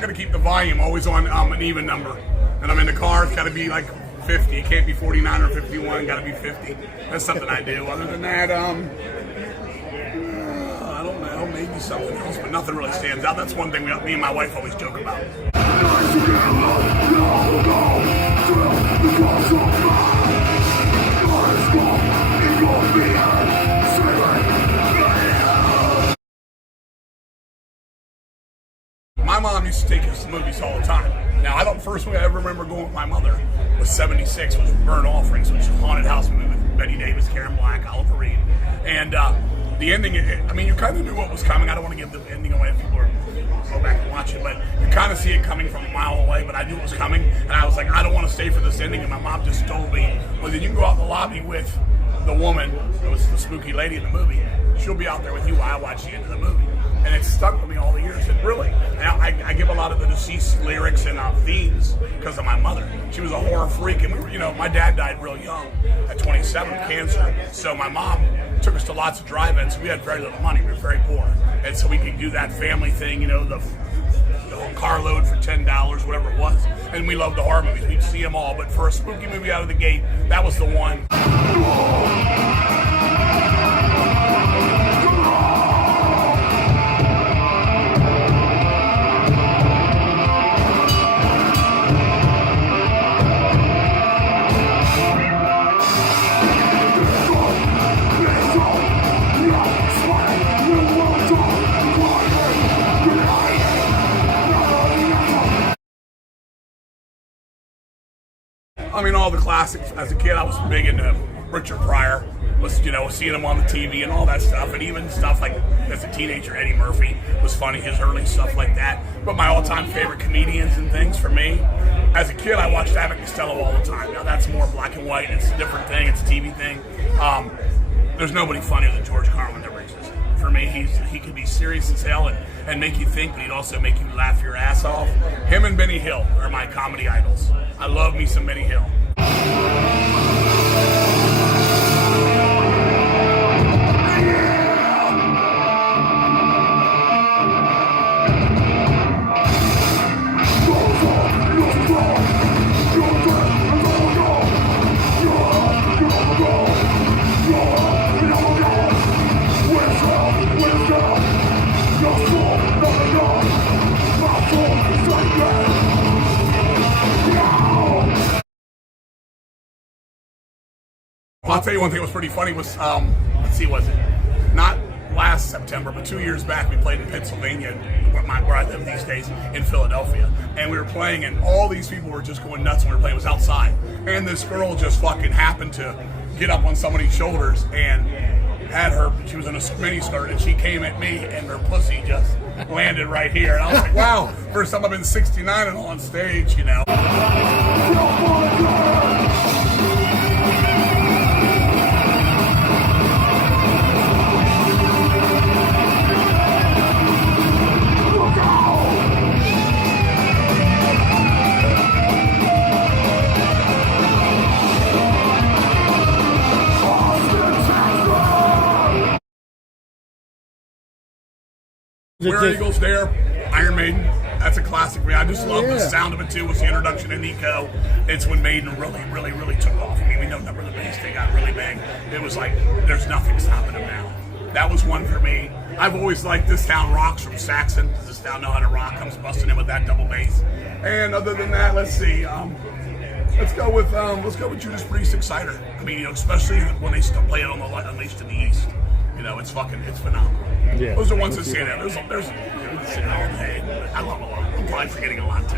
gotta keep the volume always on an even number. And I'm in the car, it's gotta be like 50. It can't be 49 or 51, gotta be 50. That's something I do. Other than that, I don't know, maybe something else, but nothing really stands out. That's one thing me and my wife always joke about. My mom used to take us to movies all the time. Now, the first movie I ever remember going with my mother was '76, was Burnt Offerings, which is a haunted house movie with Betty Davis, Karen Black, Oliver Reed. And the ending, I mean, you kind of knew what was coming. I don't want to give the ending away if people are go back and watch it, but you kind of see it coming from a mile away, but I knew it was coming, and I was like, I don't want to stay for this ending, and my mom just told me, well, then you can go out in the lobby with the woman, it was the spooky lady in the movie, she'll be out there with you while I watch the end of the movie. And it stuck with me all the years. And really, I give a lot of the deceased lyrics and themes because of my mother. She was a horror freak, and we were, my dad died real young at 27, cancer. So my mom took us to lots of drive-ins. We had very little money. We were very poor, and so we could do that family thing. The carload for $10, whatever it was. And we loved the horror movies. We'd see them all. But for a spooky movie out of the gate, that was the one. I mean, all the classics. As a kid, I was big into Richard Pryor. Was seeing him on the TV and all that stuff, and even stuff like as a teenager, Eddie Murphy was funny. His early stuff like that. But my all-time favorite comedians and things for me, as a kid, I watched Abbott and Costello all the time. Now that's more black and white. It's a different thing. It's a TV thing. There's nobody funnier than George Carlin ever existed. For me, he could be serious as hell and make you think, but he'd also make you laugh your ass off. Him and Benny Hill are my comedy idols. I love me some Benny Hill. I'll tell you one thing that was pretty funny was, was it not last September, but 2 years back, we played in Pennsylvania, where I live these days, in Philadelphia. And we were playing, and all these people were just going nuts when we were playing. It was outside. And this girl just fucking happened to get up on somebody's shoulders and she was in a mini skirt, and she came at me, and her pussy just landed right here. And I was like, wow, first time I've been 69 and on stage, Where Eagles Dare, Iron Maiden. That's a classic. I just love the sound of it too. Was the introduction to Nico. It's when Maiden really, really, really took off. I mean, we know Number the Beast. They got really big. It was like there's nothing stopping them now. That was one for me. I've always liked This Town Rocks from Saxon. This Town Know How to Rock comes busting in with that double bass. And other than that, let's see. Let's go with Judas Priest, Exciter. I mean, especially when they still play it on the Unleashed in the East. It's phenomenal. Yeah, those are ones that stand out. There's all day. I love a lot. I'm probably forgetting a lot too.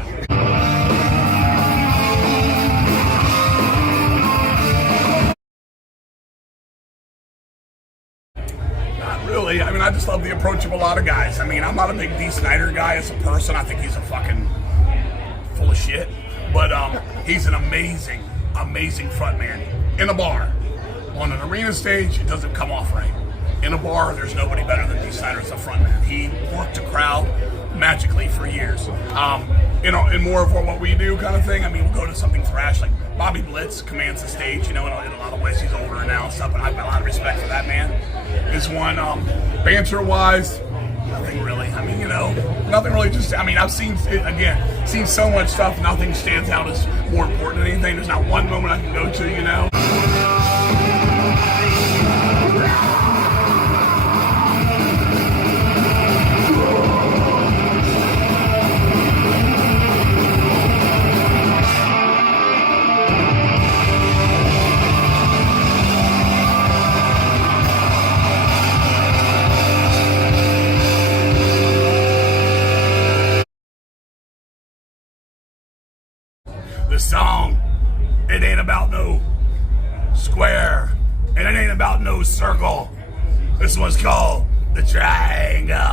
Not really. I mean, I just love the approach of a lot of guys. I mean, I'm not a big D. Snyder guy as a person. I think he's a fucking full of shit. But he's an amazing, amazing frontman in a bar. On an arena stage, it doesn't come off right. In a bar, there's nobody better than D. Snyder as a frontman. He worked a crowd magically for years. In more of what we do kind of thing, I mean, we'll go to something thrash, like Bobby Blitz commands the stage, in a lot of ways. He's older now and stuff, but I've got a lot of respect for that man. This one, banter-wise, nothing really. I mean, nothing really just, I've seen so much stuff, nothing stands out as more important than anything. There's not one moment I can go to. The song, it ain't about no square, and it ain't about no circle. This one's called The Triangle.